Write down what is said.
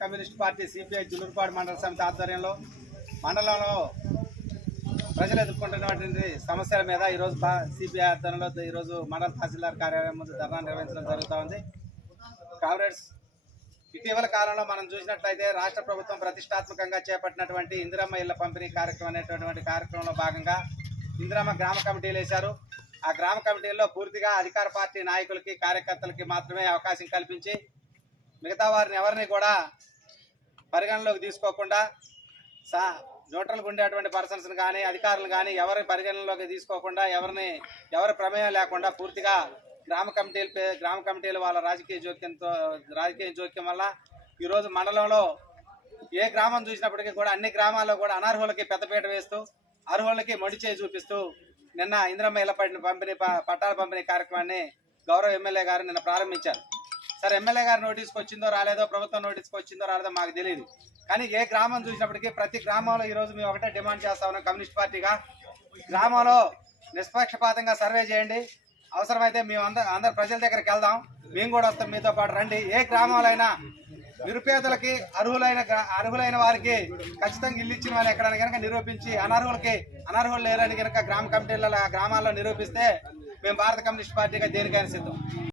Communist party CPI Julurupadu మండల సమితి ఆధ్వర్యంలో మండలంలో ప్రజలు ఎదుర్కొంటున్నటువంటి సమస్యల మీద ఈరోజు సిపిఐ ఆధ్వర్యంలో ఈరోజు మండల తహసీల్దార్ కార్యాలయం ముందు ధర్నా నిర్వహించడం జరుగుతూ ఉంది. కామ్రేడ్స్, ఇటీవల కాలంలో మనం చూసినట్లయితే రాష్ట్ర ప్రభుత్వం ప్రతిష్టాత్మకంగా చేపట్టినటువంటి ఇందిరమ్మ ఇళ్ల పంపిణీ కార్యక్రమం అనేటటువంటి కార్యక్రమంలో భాగంగా ఇందిరమ్మ గ్రామ కమిటీలు వేశారు. ఆ గ్రామ కమిటీల్లో పూర్తిగా అధికార పార్టీ నాయకులకి కార్యకర్తలకి మాత్రమే అవకాశం కల్పించి మిగతా వారిని ఎవరిని కూడా పరిగణలోకి తీసుకోకుండా న్యూట్రల్గా ఉండేటువంటి పర్సన్స్ కానీ అధికారులు కానీ ఎవరి పరిగణనలోకి తీసుకోకుండా ఎవరి ప్రమేయం లేకుండా పూర్తిగా గ్రామ కమిటీలు వాళ్ళ రాజకీయ జోక్యం వల్ల ఈరోజు మండలంలో ఏ గ్రామం చూసినప్పటికీ కూడా అన్ని గ్రామాల్లో కూడా అనర్హులకి పెద్దపీట వేస్తూ అర్హులకి మొండి చేయి చూపిస్తూ నిన్న ఇందిరమ్మ ఇళ్ల పట్టాల పంపిణీ కార్యక్రమాన్ని గౌరవ ఎమ్మెల్యే గారు నిన్న ప్రారంభించారు. సరే, ఎమ్మెల్యే గారు నోటీస్కి వచ్చిందో రాలేదో, ప్రభుత్వం నోటీస్కి వచ్చిందో రాలేదో మాకు తెలియదు. కానీ ఏ గ్రామం చూసినప్పటికీ ప్రతి గ్రామంలో ఈరోజు మేము ఒకటే డిమాండ్ చేస్తా ఉన్నాం. కమ్యూనిస్ట్ పార్టీగా గ్రామంలో నిష్పక్షపాతంగా సర్వే చేయండి. అవసరమైతే మేము అందరు ప్రజల దగ్గరికి వెళ్దాం, మేము కూడా వస్తాం, మీతో పాటు రండి. ఏ గ్రామంలో అయినా నిరుపేదలకి అర్హులైన వారికి ఖచ్చితంగా ఇల్లు ఇచ్చిన వాళ్ళు ఎక్కడైనా కనుక నిరూపించి అనర్హులు లేరని కనుక గ్రామాల్లో నిరూపిస్తే మేము భారత కమ్యూనిస్ట్ పార్టీగా దేనికైనా సిద్ధం.